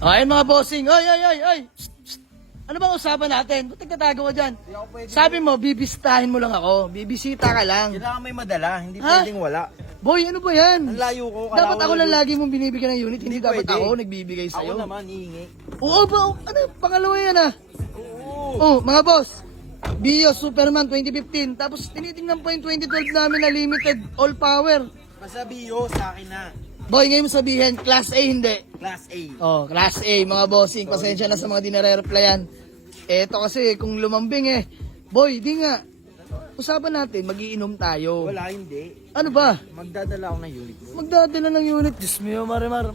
Ayun mga bossing. Oy. Psst, psst. Ano bang usapan natin? Ba't nagtatago ka dyan? Sabi mo, bibistahin mo lang ako. Bibisita ka lang. Kailangan may madala, hindi Ha? pwedeng wala. Boy, ano ba yan? Ang layo ko. Dapat ako lang lagi mong binibigyan ng unit, hindi dapat pwede. ako nagbibigay Ako sa'yo. naman, hihingi. Oo ba? Ano? Pangalawa yan ah. Oo. Oh, mga boss. Bios Superman 2015. Tapos tinitingnan pa yung 2012 namin na limited all power. Basta bio, sa akin na. Boy, ngayon mo sabihin, Class A hindi. Class A. Oh, Class A, mga bossing. Pasensya na sa mga di nare-replyan. Eto kasi, kung lumambing eh. Boy, di nga. Usapan natin, magiinom tayo. Wala, hindi. Ano ba? Magdadala ako ng unit. Magdadala ng unit. Diyos mio, marimar.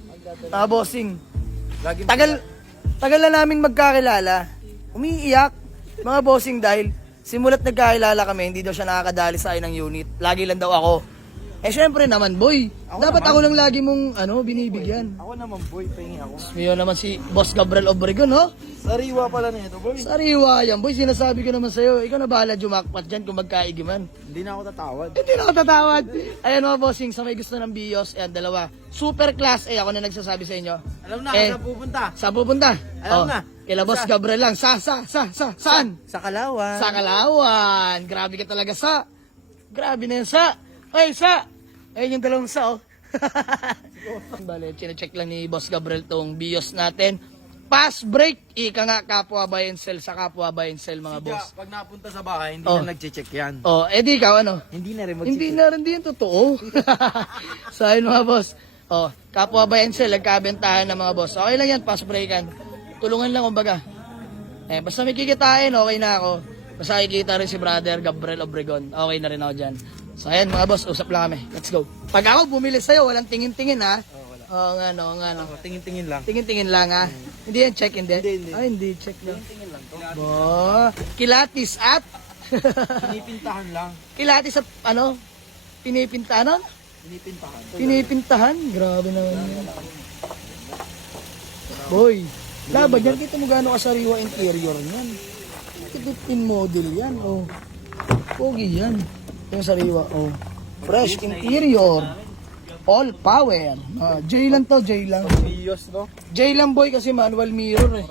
Bossing. Lagi Tagal na naming magkakilala. Umiiyak. Mga bossing dahil simulat nagkakilala kami, hindi daw siya nakakadali sa akin ng unit. Lagi lang daw ako. Eh syempre naman, boy. Dapat ako lang lagi mong binibigyan. Ako naman, boy, pahingi ako. Mio naman si Boss Gabriel Obregon, ho? Sariwa pala na ito, boy. Sariwa yan, boy. Sinasabi ko naman sa'yo. Ikaw na bahala jumakpat dyan kung magkaigiman. Hindi na ako tatawad. Hindi na ako tatawad. Ayan mga bossing, sa may gusto ng bios, ayan, dalawa. Super class A, ako na nagsasabi sa inyo. Alam na, Eh, saan pupunta? Saan pupunta? Alam na. Kila Boss Gabriel lang. Saan? Sa Kalawan. Sa Kalawan. Grabe ka talaga, sa. Grabe na yan, sa. Ay, sa. Ayun yung dalawang sa, oh. Bale, chinecheck lang ni Boss Gabriel tong bios natin. Pass break. Ika nga, kapwa buy and sell sa kapwa buy and sell, mga boss. Pag napunta sa bahay, hindi Oh. na nagche-check yan. Oh, edi ikaw, ano? Hindi na rin Hindi mag-check. na rin din totoo. So, ayun mga boss. Oh, kapwa buy and sell, nagkabentahan ng mga boss. Okay lang yan, pass breakan. Tulungan lang, kumbaga. Basta may kikitain, okay na ako. Basta kikita rin si brother Gabriel Obregon. Okay na rin ako dyan. So, ayan mga boss, usap lang kami. Let's go. Pag ako bumili sa'yo, walang tingin-tingin, ha? Oo nga, no. Ako, tingin-tingin lang. Tingin-tingin lang, ha? Hindi yan check, hindi? Hindi. Ay, hindi, check lang. Tingin lang to. Kilatis at... Pinipintahan lang. Kilatis at, pinipintahan? Pinipintahan. Pinipintahan? Grabe naman yun. Boy, laban yan. Kita mo gano'ng kasariwa interior niyan. 2015 model yan, oh. Pogi yan. Yung sariwa, oh. Fresh interior. All power. J lang to, J lang. Bios, no? J lang boy kasi manual mirror eh.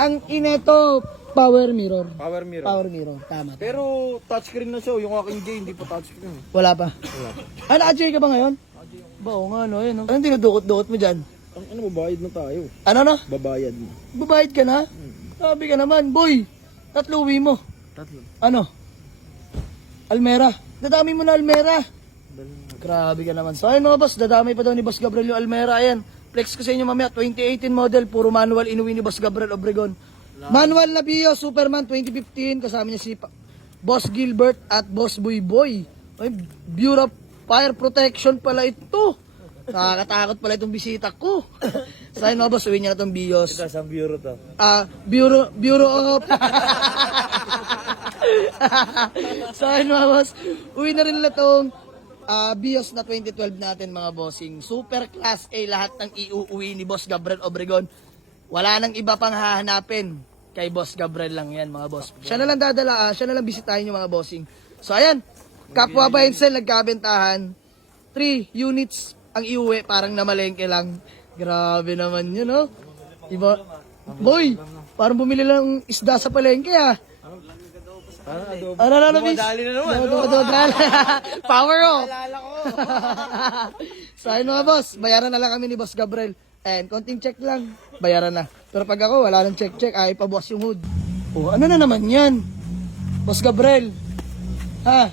Ang ineto, power mirror. Power mirror. Power mirror, tama. Pero touchscreen na siya. Yung aking J, hindi pa touchscreen. Wala pa. Wala. Naka-J ka ba ngayon? Ba, oo nga, no. Yun, no. Anong dinudukot-dukot mo dyan? Ano, babayad na tayo. Ano, no? Babayad na. Babayad ka na? Sabi ka naman, boy. Tatlo uwi mo. Tatlo. Ano? Almera. Dadami mo na Almera. Grabe ka naman. So ayun mga boss, dadami pa daw ni Boss Gabriel yung Almera. Ayan, flex ko sa inyo mamaya. 2018 model, puro manual inuwi ni Boss Gabriel Obregon. Manual na Bio, Superman 2015. Kasama niya si Boss Gilbert at Boss Boy Boy. Ay, Bureau Fire Protection pala ito. Nakakatakot pala itong bisita ko. So ayun mga boss, uwi niya na itong Bios. Ito, isang bureau to. Bureau of... So ayun mga boss, uwi na rin na itong Bios na 2012 natin mga bossing. Super class A lahat ng iuuwi ni Boss Gabriel Obregon. Wala nang iba pang hahanapin. Kay Boss Gabriel lang yan mga boss. Siya na lang dadala, siya na lang bisitahin yung mga bossing. So ayan, kapwa ba sell nagkabentahan. 3 units ang iuwi, parang namalengke lang. Grabe naman yun, no? Iba. Boy, parang bumili lang ng isda sa palengke, ah. Ano, Dumadali na naman, no? Dumadali. Power, oh. Alala ko. So, ayun mga boss, bayaran na lang kami ni Boss Gabriel. And konting check lang, bayaran na. Pero pag ako, wala nang check-check, ay pa boss yung hood. Oh, ano na naman yan? Boss Gabriel. Ha?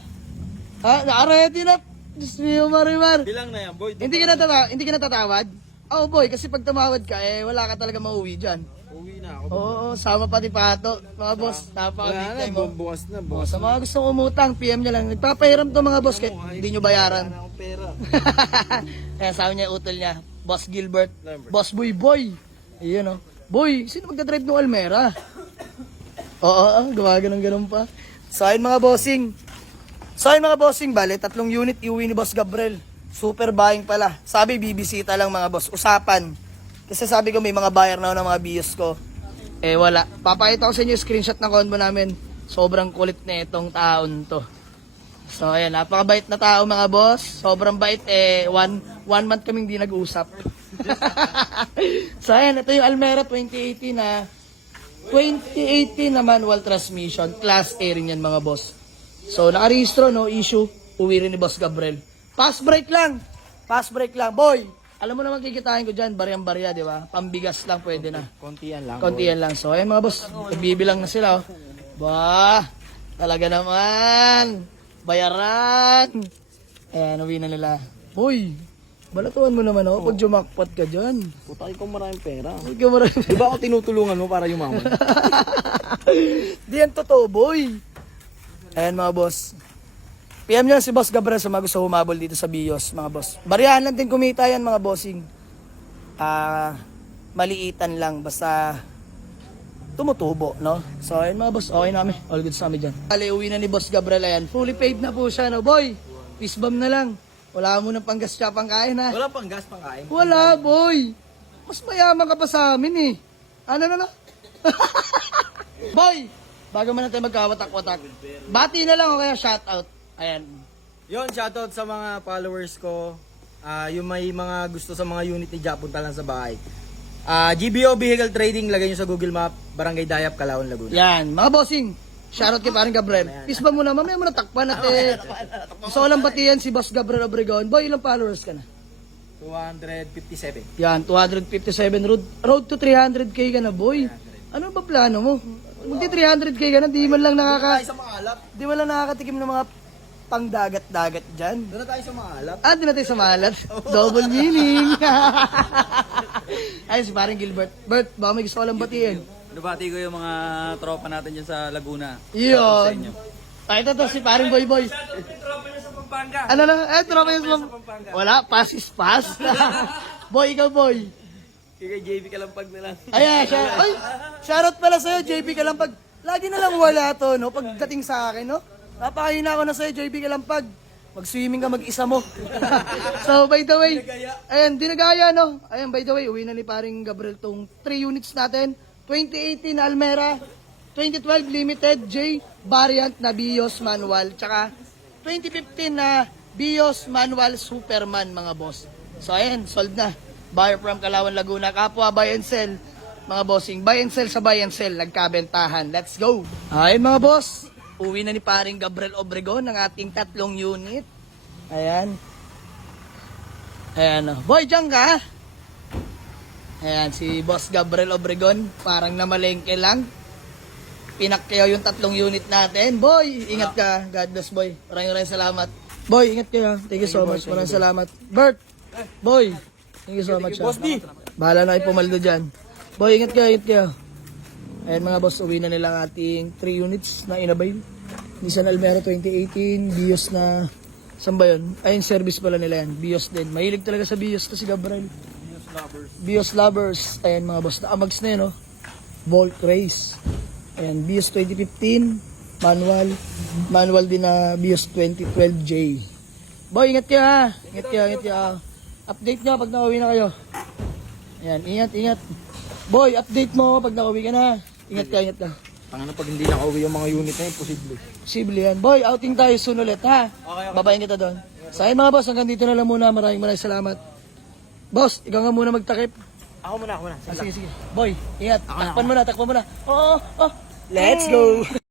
Naka-ready na. Diyos mio, Marimar. Bilang na yan, boy. Hindi ka natatawad? Oh boy, kasi pag tumawad ka, wala ka talaga mauwi dyan. Uwi na ako. Oo, sama pati Pato. Mga boss, napaka-big time mo. bukas na, Oh, sa mga gustong umutang, PM niya lang. Nagpapahiram to mga boss, kahit hindi nyo bayaran. Wala akong pera. Kaya sabi niya, utol niya, Boss Gilbert, Boss Boy Boy. Ayun, oh. Boy, sino magdadrive ng Almera? Oo, gumaganon pa. So, ayun mga bossing. Bale, 3 unit iuwi ni Boss Gabriel. Super buying pala. Sabi, bibisita lang mga boss. Usapan. Kasi sabi ko, may mga buyer na ako ng mga bios ko. Wala. Papakita ko sa inyo yung screenshot ng convo namin. Sobrang kulit na itong taon to. So, ayan. Napakabait na tao mga boss. Sobrang bait. One month kaming di nag-usap. So ayan, ito yung Almera 2018 na 2018 na manual transmission. Class A rin yan mga boss. So nakarehistro, no issue. Uwi rin ni Boss Gabriel. Pass break lang. Pass break lang. Boy, alam mo naman kikitain ko dyan, barya-barya, di ba? Pambigas lang pwede na. Kontiyan lang. Konti yan lang. So, ayun mga boss, nagbibilang na sila. Oh. Bah, talaga naman. Bayaran. Ayan, uwi na nila. Boy, balatuan mo naman ako pag jumakpot ka dyan. Puta, ikaw maraming pera. Huwag ka marami. Di ba ako tinutulungan mo para yumaman? Di yan totoo, boy. Ayan mga boss. PM nyo na si Boss Gabriel sa mga gusto humabol dito sa BIOS, mga boss. Bariyahan lang din kumita yan, mga bossing. Maliitan lang, basta tumutubo, no? So, ayun mga boss, okay namin. All good sa amin dyan. Kali, uwi na ni Boss Gabriel, ayan. Fully paid na po siya, no? Boy, peace bomb na lang. Wala mo ng panggas siya pangkain, ha? Wala pang gas, pang kain. Wala, boy. Mas mayaman ka pa sa amin, eh. Ano na? Boy, bago man natin magkawatak-watak, bati na lang o kaya shoutout. Ayan. Yon, shoutout sa mga followers ko. Yung may mga gusto sa mga unit ni Ja, punta lang sa bahay. GBO Vehicle Trading, lagay nyo sa Google Map, Barangay Dayap, Calauan, Laguna. Yan, mga bossing. Shoutout kay parang Gabriel. Peace ba muna? Mamaya mo na takpan natin. Gusto ko lang batiyan si Boss Gabriel Obregon. Boy, ilang followers ka na? 257. Yan, 257. Road to 300k ka na, boy. Ano ba plano mo? Hindi 300k ka na, di man lang Tayo sa mga alap. di man lang nakakatikim ng mga pangdagat-dagat dyan. Doon na tayo sa mga alap. Di na tayo sa malat. Double meaning. Ay, si parang Gilbert. Bert, baka may gusto ko lang batiin. Nabati ko yung mga tropa natin dyan sa Laguna. Yun. Ito to, si parang Boy Boy. Ano na? Tropa niya sa Pampanga. Wala, pass is pass. Boy, ikaw boy. Kaya JB Kalampag na lang. Ay, shoutout pala sa'yo, JB Kalampag. Lagi na lang wala to, no? Pagdating sa akin, no? Napakahina ko na sa'yo, JB Kalampag. Mag-swimming ka mag-isa mo. So, by the way, ayan, dinagaya, no? Ayan, by the way, uwi na ni paring Gabriel tong 3 units natin. 2018 na Almera, 2012 Limited J variant na BIOS manual, tsaka 2015 na BIOS manual Superman, mga boss. So, ayan, sold na. Buyer from Calauan, Laguna. Kapwa, buy and sell. Mga bossing, buy and sell sa buy and sell. Nagkabentahan. Let's go. Ay, mga boss. Uwi na ni paring Gabriel Obregon ng ating 3 unit. Ayan. Ayan. Boy, dyan ka. Ayan, si Boss Gabriel Obregon. Parang namalengke lang. Pinakyaw yung 3 unit natin. Boy, ingat ka. God bless, boy. Maraming salamat. Boy, ingat ka. Thank you so much. Maraming salamat. Bert, boy. Thank you so much. Boss D. Bahala na kayo pumaldo dyan. Boy, ingat ka, ingat ka. Ayan mga boss, uwi na nila ang ating 3 units na inabail. Nissan Almera 2018, BIOS na, saan ba yun? Ayun, service pala nila yan. BIOS din. Mahilig talaga sa BIOS to si Gabriel. BIOS lovers. Ayan mga boss, na-amags na yun, no? Volt Race. Ayan, BIOS 2015, manual. Manual din na BIOS 2012J. Boy, ingat ka ha. Ingat ka, ingat ka. Update nyo pag nakauwi na kayo. Ayan, ingat, ingat. Boy, update mo pag nakauwi ka na. Ingat ka, ingat ka. Tanga na pag hindi nakauwi yung mga unit na yun, posible. Posible yan. Boy, outing tayo soon ulit, ha? Okay. Babayin kita doon. Sa akin mga boss, hanggang dito na lang muna. Maraming salamat. Boss, ikaw nga muna magtakip. Ako muna. Sige, sige. Boy, ingat. Takpan mo na. Oo. Let's go.